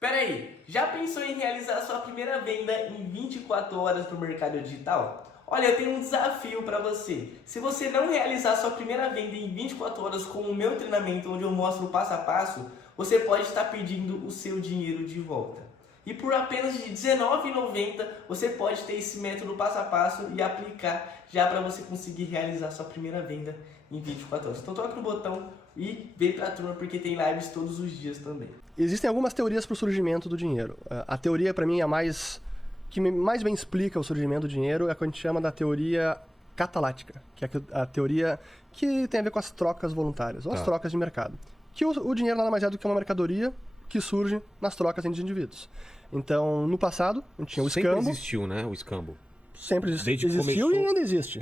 Pera aí, já pensou em realizar sua primeira venda em 24 horas no mercado digital? Olha, eu tenho um desafio para você. Se você não realizar sua primeira venda em 24 horas com o meu treinamento, onde eu mostro o passo a passo, você pode estar perdendo o seu dinheiro de volta. E por apenas de R$19,90 você pode ter esse método passo a passo e aplicar já para você conseguir realizar sua primeira venda em 24 horas. Então toca no botão e vem para a turma porque tem lives todos os dias também. Existem algumas teorias para o surgimento do dinheiro. A teoria, para mim, que mais bem explica o surgimento do dinheiro é a que a gente chama da teoria catalática, que é a teoria que tem a ver com as trocas voluntárias, ou as trocas de mercado. Que o dinheiro nada mais é do que uma mercadoria que surge nas trocas entre indivíduos. Então, no passado, a gente tinha o escambo. Sempre existiu, né, o escambo. Sempre existiu e ainda existe.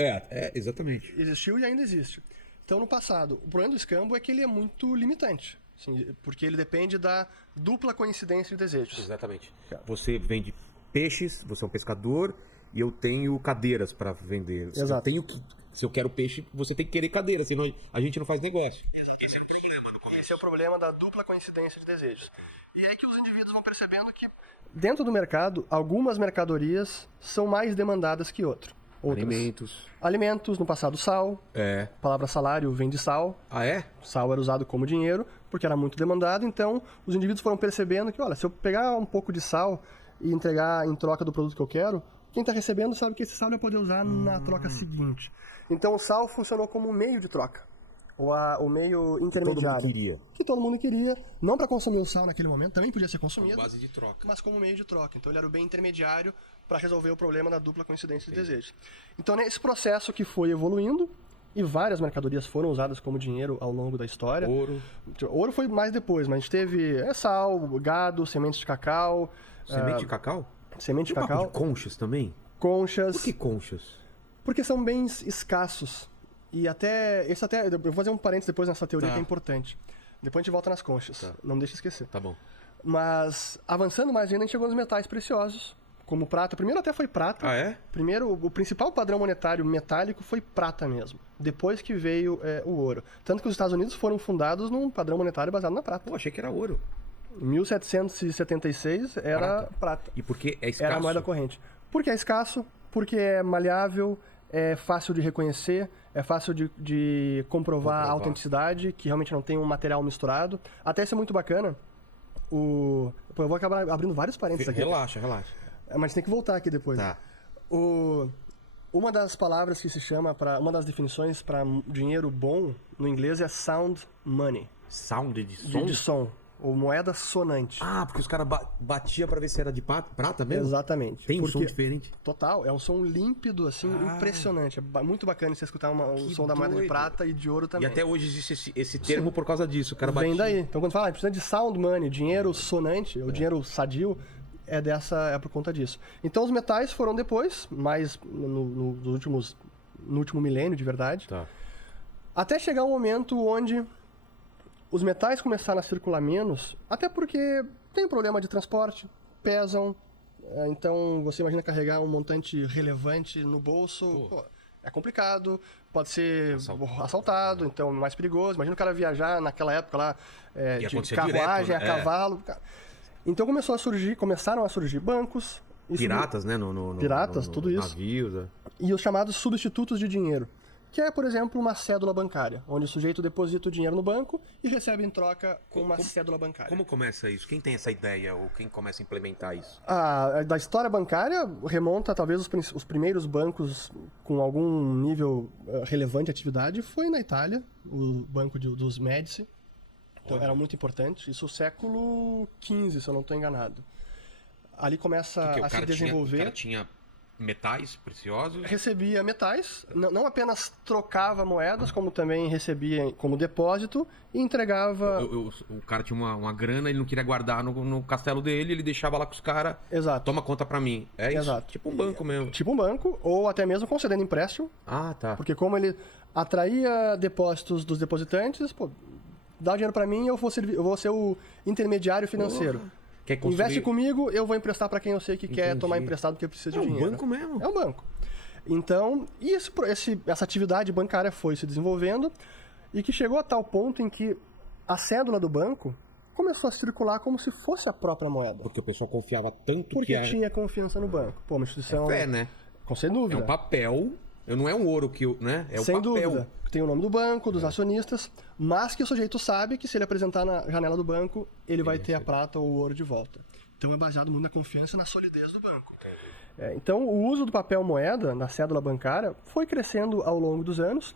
Exatamente. Existiu e ainda existe. Então, no passado, o problema do escambo é que ele é muito limitante. Assim, porque ele depende da dupla coincidência de desejos. Exatamente. Você vende peixes, você é um pescador, e eu tenho cadeiras para vender. Exato. Se eu quero peixe, você tem que querer cadeira, senão a gente não faz negócio. Exatamente. Esse é o problema da dupla coincidência de desejos. E é aí que os indivíduos vão percebendo que, dentro do mercado, algumas mercadorias são mais demandadas que outras. Alimentos, no passado sal. A palavra salário vem de sal. Ah, é? Sal era usado como dinheiro, porque era muito demandado, então os indivíduos foram percebendo que, olha, se eu pegar um pouco de sal e entregar em troca do produto que eu quero, quem está recebendo sabe que esse sal vai poder usar na troca seguinte. Então o sal funcionou como um meio de troca. O meio intermediário. Que todo mundo queria. Não para consumir o sal naquele momento, também podia ser consumido. Como base de troca. Mas como meio de troca. Então ele era o bem intermediário para resolver o problema da dupla coincidência de desejos. Então nesse processo que foi evoluindo, e várias mercadorias foram usadas como dinheiro ao longo da história. Ouro foi mais depois, mas a gente teve sal, gado, sementes de cacau. Semente de cacau? Semente de cacau. De conchas também? Conchas. Por que conchas? Porque são bens escassos. E eu vou fazer um parênteses depois nessa teoria que é importante. Depois a gente volta nas conchas. Não deixa esquecer. Tá bom. Mas, avançando mais ainda, a gente chegou nos metais preciosos, como prata. Primeiro até foi prata. Ah, é? Primeiro, o principal padrão monetário metálico foi prata mesmo. Depois que veio o ouro. Tanto que os Estados Unidos foram fundados num padrão monetário baseado na prata. Pô, achei que era ouro. Em 1776 era prata. E por que é escasso? Era a moeda corrente. Porque é escasso, porque é maleável, é fácil de reconhecer, é fácil de comprovar a autenticidade, que realmente não tem um material misturado. Até isso é muito bacana. Eu vou acabar abrindo vários parênteses aqui. Relaxa. Mas tem que voltar aqui depois. Tá. Uma das palavras que se chama, uma das definições para dinheiro bom no inglês é sound money. Sound de som? De som. Ou moeda sonante. Ah, porque os caras batiam pra ver se era de prata mesmo? Exatamente. Tem um som diferente? Total, é um som límpido, assim, impressionante. É muito bacana você escutar o som da moeda de prata e de ouro também. E até hoje existe esse termo por causa disso, o cara batia. Vem daí. Então quando fala, precisa de sound money, dinheiro sonante, ou dinheiro sadio, é por conta disso. Então os metais foram depois, mais no último milênio, de verdade. Tá. Até chegar um momento onde os metais começaram a circular menos, até porque tem um problema de transporte, pesam. Então, você imagina carregar um montante relevante no bolso, é complicado, pode ser assaltado, então é mais perigoso. Imagina o cara viajar naquela época lá, de carruagem a cavalo. Então começaram a surgir bancos. Piratas, né? Piratas, tudo isso. Navios. E os chamados substitutos de dinheiro. Que é, por exemplo, uma cédula bancária, onde o sujeito deposita o dinheiro no banco e recebe em troca uma cédula bancária. Como começa isso? Quem tem essa ideia ou quem começa a implementar isso? Da história bancária remonta talvez os primeiros bancos com algum nível relevante de atividade foi na Itália, o banco dos Médici. Então, era muito importante. Isso no século XV, se eu não estou enganado. Ali começa a se desenvolver. O cara tinha metais preciosos? Recebia metais, não apenas trocava moedas, como também recebia como depósito e entregava... O cara tinha uma grana, ele não queria guardar no castelo dele, ele deixava lá com os caras. Exato. Toma conta pra mim. É isso? Exato. Tipo um banco mesmo. Tipo um banco, ou até mesmo concedendo empréstimo. Ah, tá. Porque como ele atraía depósitos dos depositantes, dá o dinheiro pra mim, eu vou ser o intermediário financeiro. Investe comigo, eu vou emprestar para quem eu sei que quer tomar emprestado porque precisa de dinheiro. É um banco mesmo. É um banco. Então, essa atividade bancária foi se desenvolvendo e que chegou a tal ponto em que a cédula do banco começou a circular como se fosse a própria moeda. Porque o pessoal confiava tanto Porque que era... tinha confiança no banco. Pô, uma instituição... É fé, né? Sem dúvida. É um papel, não é um ouro que... né? É um Sem papel. dúvida. Tem o nome do banco, dos acionistas, mas que o sujeito sabe que se ele apresentar na janela do banco, ele vai ter a prata ou o ouro de volta. Então é baseado muito na confiança e na solidez do banco. Então o uso do papel moeda na cédula bancária foi crescendo ao longo dos anos.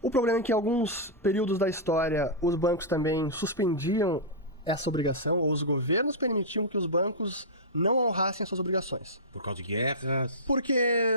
O problema é que em alguns períodos da história os bancos também suspendiam essa obrigação, ou os governos permitiam que os bancos não honrassem as suas obrigações. Por causa de guerras. Porque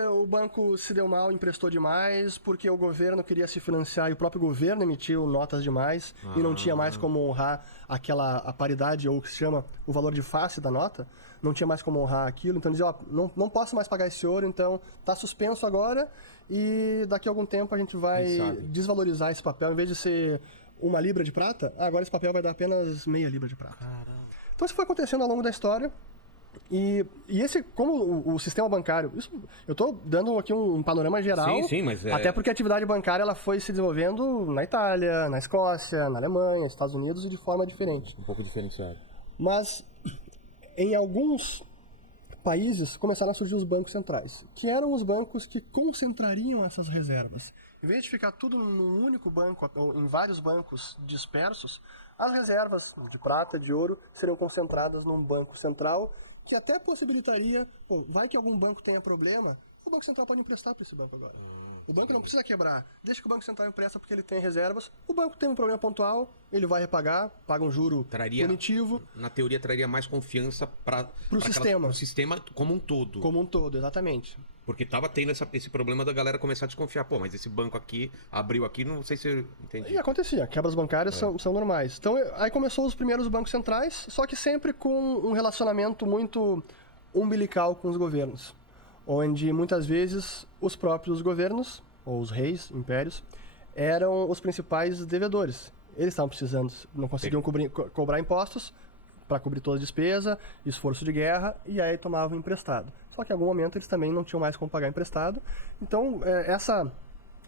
o banco se deu mal, emprestou demais, porque o governo queria se financiar e o próprio governo emitiu notas demais e não tinha mais como honrar a paridade, ou o que se chama o valor de face da nota, não tinha mais como honrar aquilo, então dizia, não posso mais pagar esse ouro, então está suspenso agora e daqui a algum tempo a gente vai desvalorizar esse papel, em vez de ser 1 libra de prata, agora esse papel vai dar apenas meia libra de prata. Caramba. Então isso foi acontecendo ao longo da história. E esse, como o sistema bancário, eu estou dando aqui um panorama geral, sim, mas até porque a atividade bancária ela foi se desenvolvendo na Itália, na Escócia, na Alemanha, nos Estados Unidos e de forma diferente. Um pouco diferenciado. Mas em alguns países começaram a surgir os bancos centrais, que eram os bancos que concentrariam essas reservas. Em vez de ficar tudo num único banco, ou em vários bancos dispersos, as reservas de prata, de ouro, seriam concentradas num banco central, que até possibilitaria, vai que algum banco tenha problema, o Banco Central pode emprestar para esse banco agora. O banco não precisa quebrar, deixa que o Banco Central empresta porque ele tem reservas, o banco tem um problema pontual, ele vai repagar, paga um juro punitivo. Na teoria, traria mais confiança para o sistema. O sistema como um todo. Como um todo, exatamente. Porque tava tendo esse problema da galera começar a desconfiar. Pô, mas esse banco aqui, abriu aqui, não sei se eu entendi. E acontecia, quebras bancárias são normais. Então, aí começou os primeiros bancos centrais, só que sempre com um relacionamento muito umbilical com os governos. Onde, muitas vezes, os próprios governos, ou os reis, impérios, eram os principais devedores. Eles estavam precisando, não conseguiam cobrar impostos para cobrir toda a despesa, esforço de guerra, e aí tomavam emprestado. Só que em algum momento eles também não tinham mais como pagar emprestado. Então,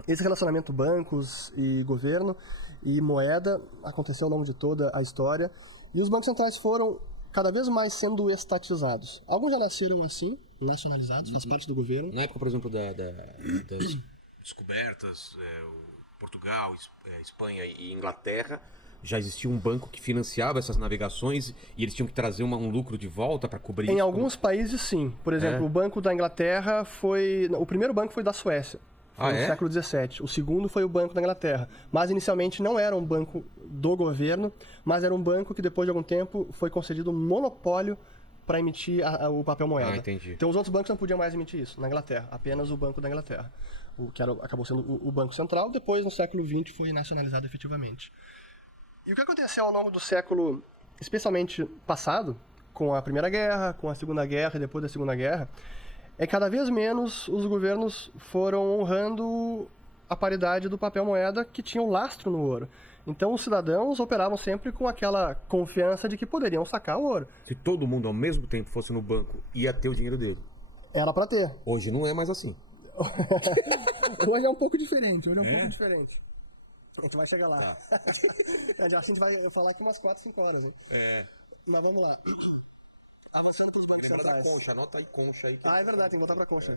esse relacionamento bancos e governo e moeda aconteceu ao longo de toda a história. E os bancos centrais foram cada vez mais sendo estatizados. Alguns já nasceram assim, nacionalizados, faz parte do governo. Na época, por exemplo, das descobertas, Portugal, Espanha e Inglaterra, já existia um banco que financiava essas navegações e eles tinham que trazer um lucro de volta para cobrir Em isso? alguns países, sim. Por exemplo, o Banco da Inglaterra foi... O primeiro banco foi da Suécia. Foi no século XVII. O segundo foi o Banco da Inglaterra. Mas, inicialmente, não era um banco do governo, mas era um banco que, depois de algum tempo, foi concedido um monopólio para emitir o papel moeda. Entendi. Então, os outros bancos não podiam mais emitir isso na Inglaterra. Apenas o Banco da Inglaterra. Que acabou sendo o Banco Central. Depois, no século XX, foi nacionalizado efetivamente. E o que aconteceu ao longo do século, especialmente passado, com a Primeira Guerra, com a Segunda Guerra e depois da Segunda Guerra, é que cada vez menos os governos foram honrando a paridade do papel moeda que tinha um lastro no ouro. Então os cidadãos operavam sempre com aquela confiança de que poderiam sacar o ouro. Se todo mundo ao mesmo tempo fosse no banco, ia ter o dinheiro dele. Era para ter. Hoje não é mais assim. Hoje é um pouco diferente, A gente vai chegar lá. Tá. A gente vai falar aqui umas 4, 5 horas. Hein? Mas vamos lá. Avançando com os bancos centrais. Concha, anota aí concha aí. É verdade, tem que voltar para a concha.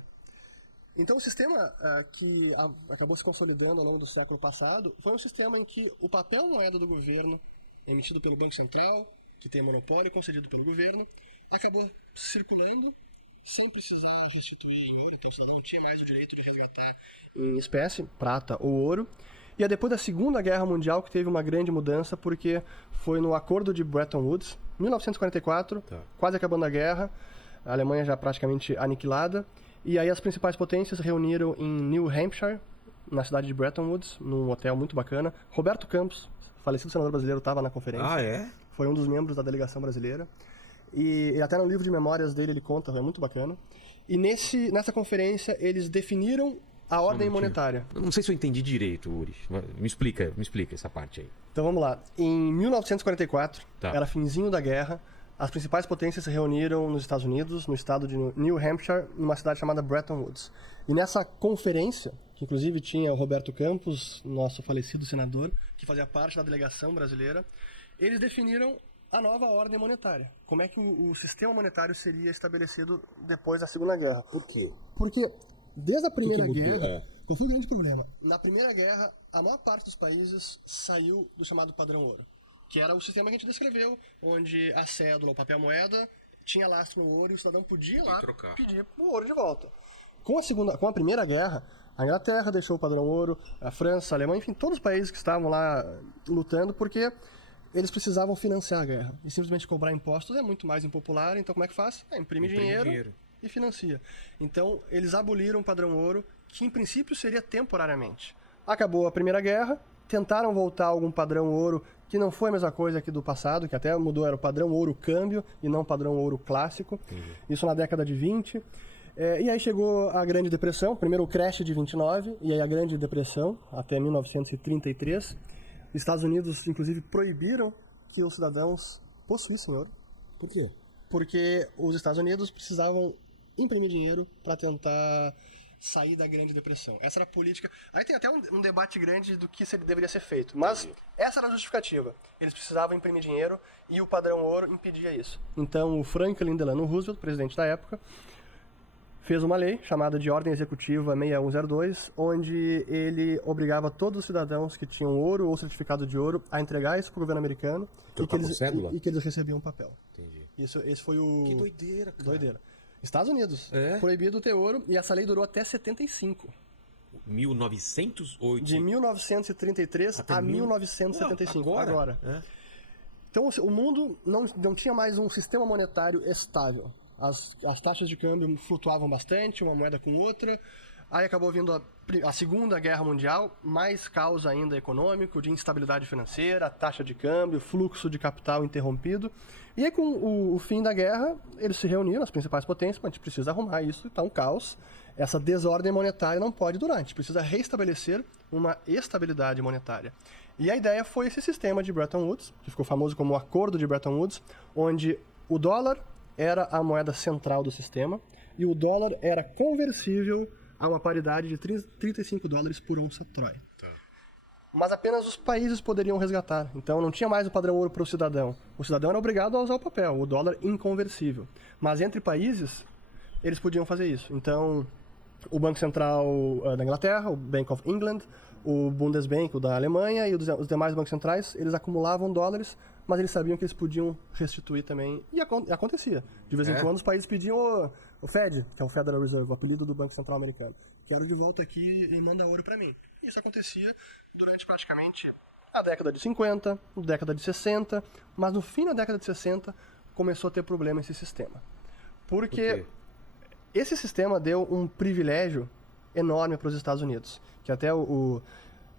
Então o sistema que acabou se consolidando ao longo do século passado foi um sistema em que o papel moeda do governo, emitido pelo Banco Central, que tem monopólio concedido pelo governo, acabou circulando sem precisar restituir em ouro. Então o cidadão não tinha mais o direito de resgatar em espécie, prata ou ouro. E é depois da Segunda Guerra Mundial que teve uma grande mudança, porque foi no Acordo de Bretton Woods, 1944, quase acabando a guerra, a Alemanha já praticamente aniquilada, e aí as principais potências reuniram em New Hampshire, na cidade de Bretton Woods, num hotel muito bacana. Roberto Campos, falecido senador brasileiro, estava na conferência. Foi um dos membros da delegação brasileira. E até no livro de memórias dele ele conta, é muito bacana. E nessa conferência eles definiram a ordem monetária. Eu não sei se eu entendi direito, Uri. Me explica essa parte aí. Então vamos lá. Em 1944, era finzinho da guerra, as principais potências se reuniram nos Estados Unidos, no estado de New Hampshire, numa cidade chamada Bretton Woods. E nessa conferência, que inclusive tinha o Roberto Campos, nosso falecido senador, que fazia parte da delegação brasileira, eles definiram a nova ordem monetária. Como é que o sistema monetário seria estabelecido depois da Segunda Guerra? Por quê? Porque desde a Primeira mudou? Guerra, qual foi o grande problema? Na Primeira Guerra, a maior parte dos países saiu do chamado padrão ouro, que era o sistema que a gente descreveu, onde a cédula, o papel moeda, tinha lastro no ouro e o cidadão podia lá trocar. pedir o ouro de volta. Com a Primeira Guerra, a Inglaterra deixou o padrão ouro, a França, a Alemanha, enfim, todos os países que estavam lá lutando, porque eles precisavam financiar a guerra. E simplesmente cobrar impostos é muito mais impopular, então como é que faz? Imprime dinheiro e financia. Então, eles aboliram o padrão ouro, que em princípio seria temporariamente. Acabou a Primeira Guerra, tentaram voltar a algum padrão ouro, que não foi a mesma coisa aqui do passado, que até mudou, era o padrão ouro câmbio e não o padrão ouro clássico. Isso na década de 20. E aí chegou a Grande Depressão, primeiro o crash de 29, e aí a Grande Depressão, até 1933. Os Estados Unidos, inclusive, proibiram que os cidadãos possuíssem ouro. Por quê? Porque os Estados Unidos precisavam imprimir dinheiro para tentar sair da Grande Depressão. Essa era a política. Aí tem até um debate grande do que deveria ser feito. Mas essa era a justificativa. Eles precisavam imprimir dinheiro e o padrão ouro impedia isso. Então o Franklin Delano Roosevelt, presidente da época, fez uma lei chamada de Ordem Executiva 6102, onde ele obrigava todos os cidadãos que tinham ouro ou certificado de ouro a entregar isso para o governo americano e que eles recebiam um papel. Entendi. Esse foi o... Que doideira, cara. Doideira. Estados Unidos, É? proibido ter ouro, e essa lei durou até 75. 1908. De 1933 Até a 1975. Agora. É. Então o mundo não tinha mais um sistema monetário estável. As taxas de câmbio flutuavam bastante, uma moeda com outra. Aí acabou vindo a Segunda Guerra Mundial, mais caos ainda econômico, de instabilidade financeira, taxa de câmbio, fluxo de capital interrompido. E aí, com o fim da guerra, eles se reuniram, as principais potências, mas a gente precisa arrumar isso, está um caos. Essa desordem monetária não pode durar, a gente precisa reestabelecer uma estabilidade monetária. E a ideia foi esse sistema de Bretton Woods, que ficou famoso como o Acordo de Bretton Woods, onde o dólar era a moeda central do sistema e o dólar era conversível a uma paridade de 35 dólares por onça Troy. Tá. Mas apenas os países poderiam resgatar. Então não tinha mais o padrão ouro para o cidadão. O cidadão era obrigado a usar o papel, o dólar inconversível. Mas entre países, eles podiam fazer isso. Então, o Banco Central da Inglaterra, o Bank of England, o Bundesbank, o da Alemanha e os demais bancos centrais, eles acumulavam dólares, mas eles sabiam que eles podiam restituir também. E acontecia. De vez em quando os países pediam o Fed, que é o Federal Reserve, o apelido do Banco Central americano. Quero de volta aqui e manda ouro para mim. Isso acontecia durante praticamente a década de 50, a década de 60, mas no fim da década de 60 começou a ter problema esse sistema. Porque esse sistema deu um privilégio enorme para os Estados Unidos, que até o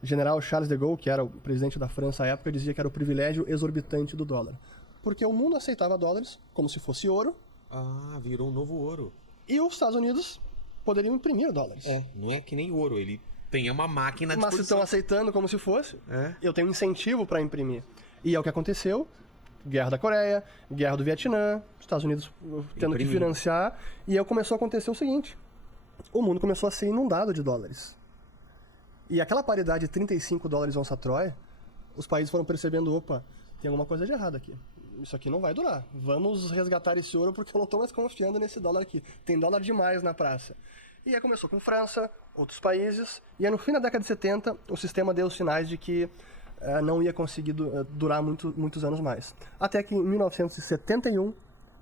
general Charles de Gaulle, que era o presidente da França à época, dizia que era o privilégio exorbitante do dólar. Porque o mundo aceitava dólares como se fosse ouro. Ah, virou um novo ouro. E os Estados Unidos poderiam imprimir dólares. Não é que nem ouro, ele tem uma máquina à Mas se disposição. estão aceitando como se fosse, eu tenho um incentivo para imprimir. E é o que aconteceu. Guerra da Coreia, Guerra do Vietnã, Estados Unidos tendo que financiar. E aí começou a acontecer o seguinte. O mundo começou a ser inundado de dólares. E aquela paridade de 35 dólares onça Troy, os países foram percebendo, opa, tem alguma coisa de errado aqui. Isso aqui não vai durar. Vamos resgatar esse ouro porque eu não estou mais confiando nesse dólar aqui. Tem dólar demais na praça. E aí começou com França, outros países, e aí no fim da década de 70 o sistema deu os sinais de que não ia conseguir durar muitos anos mais. Até que em 1971,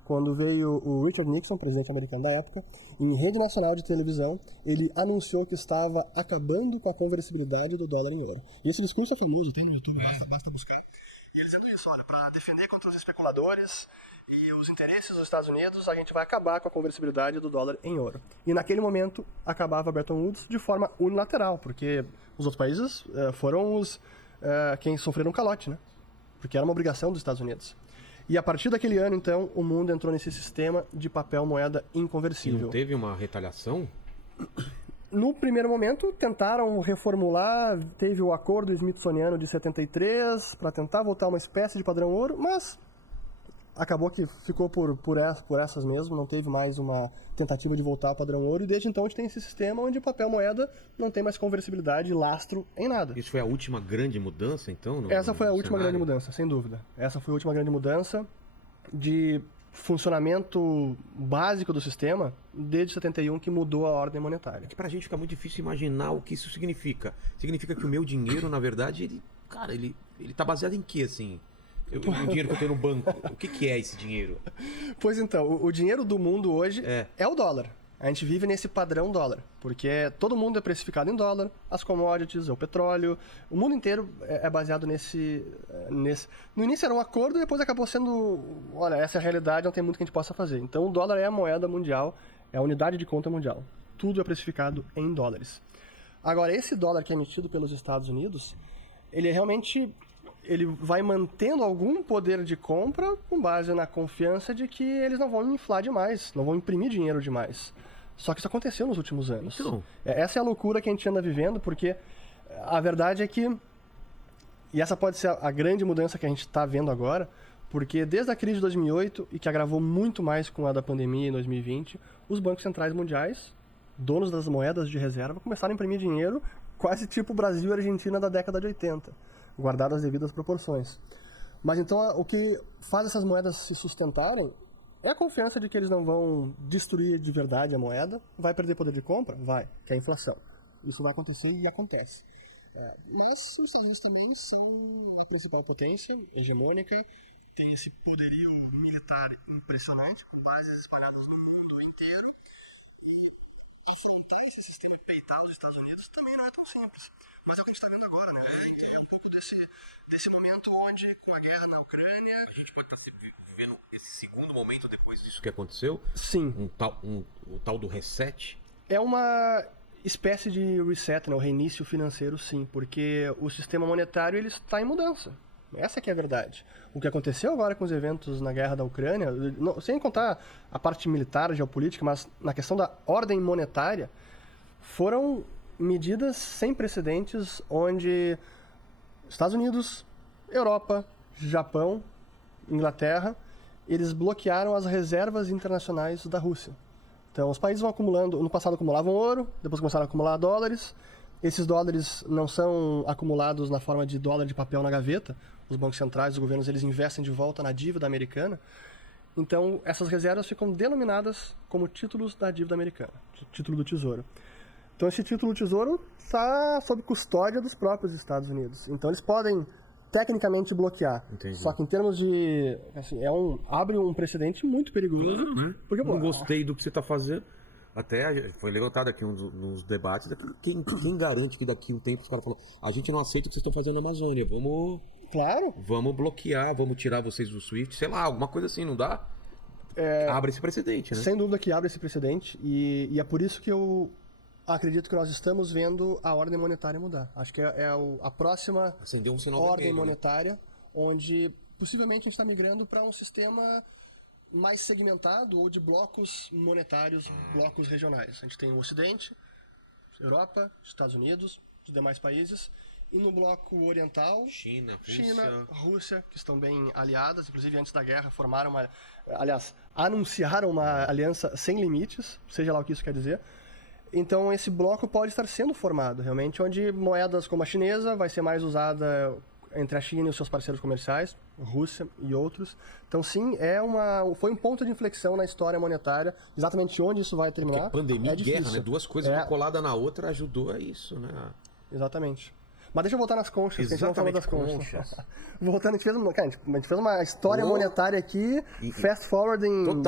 quando veio o Richard Nixon, presidente americano da época, em rede nacional de televisão, ele anunciou que estava acabando com a conversibilidade do dólar em ouro. E esse discurso é famoso, tem no YouTube, basta buscar. E ele dizendo isso, olha, para defender contra os especuladores e os interesses dos Estados Unidos, a gente vai acabar com a conversibilidade do dólar em ouro. E naquele momento acabava Bretton Woods de forma unilateral, porque os outros países foram quem sofreram um calote, né? Porque era uma obrigação dos Estados Unidos. E a partir daquele ano, então, o mundo entrou nesse sistema de papel moeda E inconversível. não teve uma retaliação? No primeiro momento, tentaram reformular, teve o Acordo Smithsoniano de 73, para tentar voltar a uma espécie de padrão ouro, mas acabou que ficou por essas mesmo, não teve mais uma tentativa de voltar ao padrão ouro, e desde então a gente tem esse sistema onde papel moeda não tem mais conversibilidade e lastro em nada. Isso foi a última grande mudança, então? Essa foi a no última cenário? grande mudança, sem dúvida. Essa foi a última grande mudança de funcionamento básico do sistema desde 71, que mudou a ordem monetária. Que pra gente fica muito difícil imaginar o que isso significa. Significa que o meu dinheiro, na verdade, ele tá baseado em quê, assim? O dinheiro que eu tenho no banco, o que é esse dinheiro? Pois então, o dinheiro do mundo hoje É. é o dólar. A gente vive nesse padrão dólar, porque todo mundo é precificado em dólar, as commodities, o petróleo, o mundo inteiro é baseado nesse... No início era um acordo e depois acabou sendo, olha, essa é a realidade, não tem muito que a gente possa fazer. Então o dólar é a moeda mundial, é a unidade de conta mundial. Tudo é precificado em dólares. Agora, esse dólar que é emitido pelos Estados Unidos, ele realmente... ele vai mantendo algum poder de compra com base na confiança de que eles não vão inflar demais, não vão imprimir dinheiro demais. Só que isso aconteceu nos últimos anos. Então. Essa é a loucura que a gente anda vivendo, porque a verdade é que, e essa pode ser a grande mudança que a gente está vendo agora, porque desde a crise de 2008, e que agravou muito mais com a da pandemia em 2020, os bancos centrais mundiais, donos das moedas de reserva, começaram a imprimir dinheiro quase tipo Brasil e Argentina da década de 80. Guardadas as devidas proporções. Mas então o que faz essas moedas se sustentarem é a confiança de que eles não vão destruir de verdade a moeda. Vai perder poder de compra? Vai, que é a inflação. Isso vai acontecer e acontece. Mas os Estados Unidos também são a principal potência hegemônica, tem esse poderio militar impressionante, com bases espalhadas no mundo inteiro. E afrontar esse sistema, peitar os Estados Unidos, também não é tão simples. Mas é o que a gente está vendo agora, né? É um pouco desse momento onde, com a guerra na Ucrânia... A gente pode estar vivendo esse segundo momento depois disso que aconteceu? Sim. O tal do reset? É uma espécie de reset, né? O reinício financeiro, sim. Porque o sistema monetário ele está em mudança. Essa que é a verdade. O que aconteceu agora com os eventos na guerra da Ucrânia, sem contar a parte militar, geopolítica, mas na questão da ordem monetária, foram medidas sem precedentes onde Estados Unidos, Europa, Japão, Inglaterra, eles bloquearam as reservas internacionais da Rússia. Então, os países vão acumulando, no passado acumulavam ouro, depois começaram a acumular dólares. Esses dólares não são acumulados na forma de dólar de papel na gaveta. Os bancos centrais, os governos, eles investem de volta na dívida americana. Então, essas reservas ficam denominadas como títulos da dívida americana, título do Tesouro. Então, esse título do Tesouro está sob custódia dos próprios Estados Unidos. Então, eles podem, tecnicamente, bloquear. Entendi. Só que, em termos de... Assim, abre um precedente muito perigoso. Porque, Não gostei do que você está fazendo. Até foi levantado aqui nos debates. Quem garante que daqui a um tempo os caras falam: a gente não aceita o que vocês estão fazendo na Amazônia, Claro. vamos bloquear, vamos tirar vocês do SWIFT, sei lá, alguma coisa assim, não dá? Abre esse precedente, né? Sem dúvida que abre esse precedente. E é por isso que eu acredito que nós estamos vendo a ordem monetária mudar. Acho que é a próxima Acendeu um sinal ordem vermelho, né? monetária, onde possivelmente a gente está migrando para um sistema mais segmentado ou de blocos monetários, blocos regionais. A gente tem o Ocidente, Europa, Estados Unidos, os demais países, e no bloco oriental, China, Rússia, que estão bem aliadas, inclusive antes da guerra anunciaram uma aliança sem limites, seja lá o que isso quer dizer. Então esse bloco pode estar sendo formado realmente, onde moedas como a chinesa vai ser mais usada entre a China e os seus parceiros comerciais, Rússia e outros. Então sim, foi um ponto de inflexão na história monetária, exatamente onde isso vai terminar. Porque pandemia e guerra, né? Duas coisas uma colada na outra ajudou a isso, né? Exatamente. Mas deixa eu voltar nas conchas, que a gente não falou das Exatamente, conchas. Voltando, a gente fez uma história monetária aqui, fast forward em 5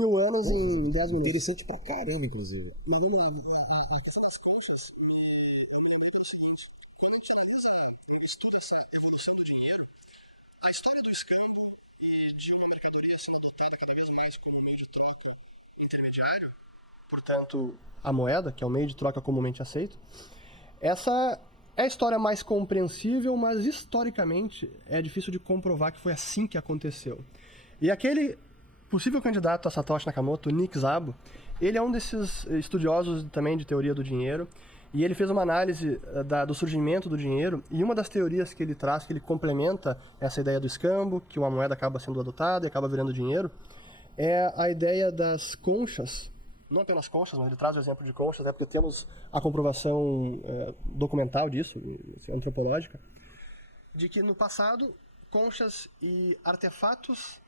mil anos em 10 minutos. Interessante pra caramba, inclusive. Mas vamos lá, a questão das conchas me lembra o seguinte: quando a gente analisa e estuda essa evolução do dinheiro, a história do escambo e de uma mercadoria sendo adotada cada vez mais como meio de troca intermediário, portanto, a moeda, que é o meio de troca comumente aceito, essa é a história mais compreensível, mas historicamente é difícil de comprovar que foi assim que aconteceu. E aquele possível candidato a Satoshi Nakamoto, Nick Szabo, ele é um desses estudiosos também de teoria do dinheiro, E ele fez uma análise do surgimento do dinheiro, e uma das teorias que ele traz, que ele complementa essa ideia do escambo, que uma moeda acaba sendo adotada e acaba virando dinheiro, é a ideia das conchas, não apenas conchas, mas ele traz o exemplo de conchas, porque temos a comprovação documental disso, antropológica, de que no passado, conchas e artefatos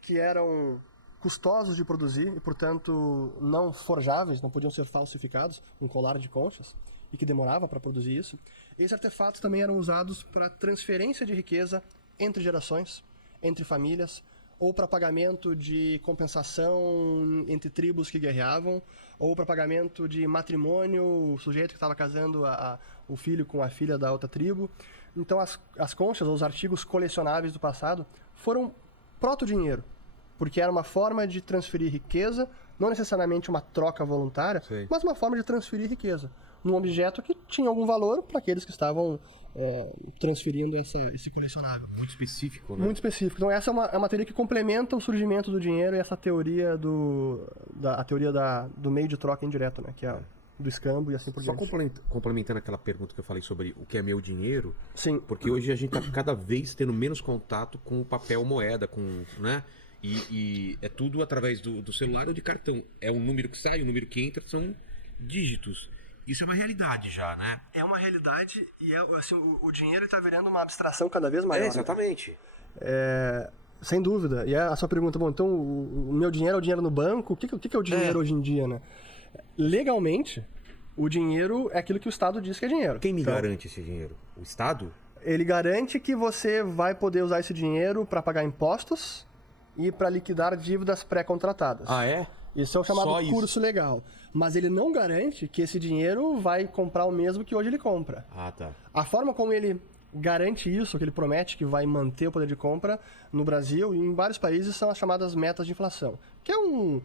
que eram custosos de produzir e, portanto, não forjáveis, não podiam ser falsificados, um colar de conchas, e que demorava para produzir isso. Esses artefatos também eram usados para transferência de riqueza entre gerações, entre famílias, ou para pagamento de compensação entre tribos que guerreavam, ou para pagamento de matrimônio, o sujeito que estava casando o filho com a filha da outra tribo. Então, as conchas, ou os artigos colecionáveis do passado, foram proto-dinheiro, porque era uma forma de transferir riqueza, não necessariamente uma troca voluntária, Sim. mas uma forma de transferir riqueza num objeto que tinha algum valor para aqueles que estavam transferindo esse colecionável. Muito específico, né? Muito específico. Então essa é uma teoria que complementa o surgimento do dinheiro e essa teoria a teoria do meio de troca indireto, né? Que é do escambo e assim por Só diante. complementando aquela pergunta que eu falei sobre o que é meu dinheiro, Sim. porque hoje a gente está cada vez tendo menos contato com o papel moeda, né? E é tudo através do celular ou de cartão. É um número que sai, um número que entra, são dígitos. Isso é uma realidade já, né? É uma realidade e assim, o dinheiro está virando uma abstração cada vez maior. Exatamente. Sem dúvida. E a sua pergunta, bom, então o meu dinheiro é o dinheiro no banco? O que é o dinheiro hoje em dia, né? Legalmente, o dinheiro é aquilo que o Estado diz que é dinheiro. Quem me Então, garante esse dinheiro? O Estado? Ele garante que você vai poder usar esse dinheiro para pagar impostos e para liquidar dívidas pré-contratadas. Ah, é? Isso é o chamado Só isso. curso legal. Mas ele não garante que esse dinheiro vai comprar o mesmo que hoje ele compra. Ah, tá. A forma como ele garante isso, que ele promete que vai manter o poder de compra no Brasil e em vários países, são as chamadas metas de inflação. Que é um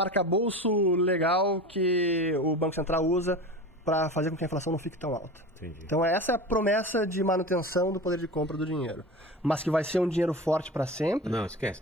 arcabouço legal que o Banco Central usa para fazer com que a inflação não fique tão alta. Entendi. Então essa é a promessa de manutenção do poder de compra do dinheiro. Mas que vai ser um dinheiro forte para sempre. Não, esquece.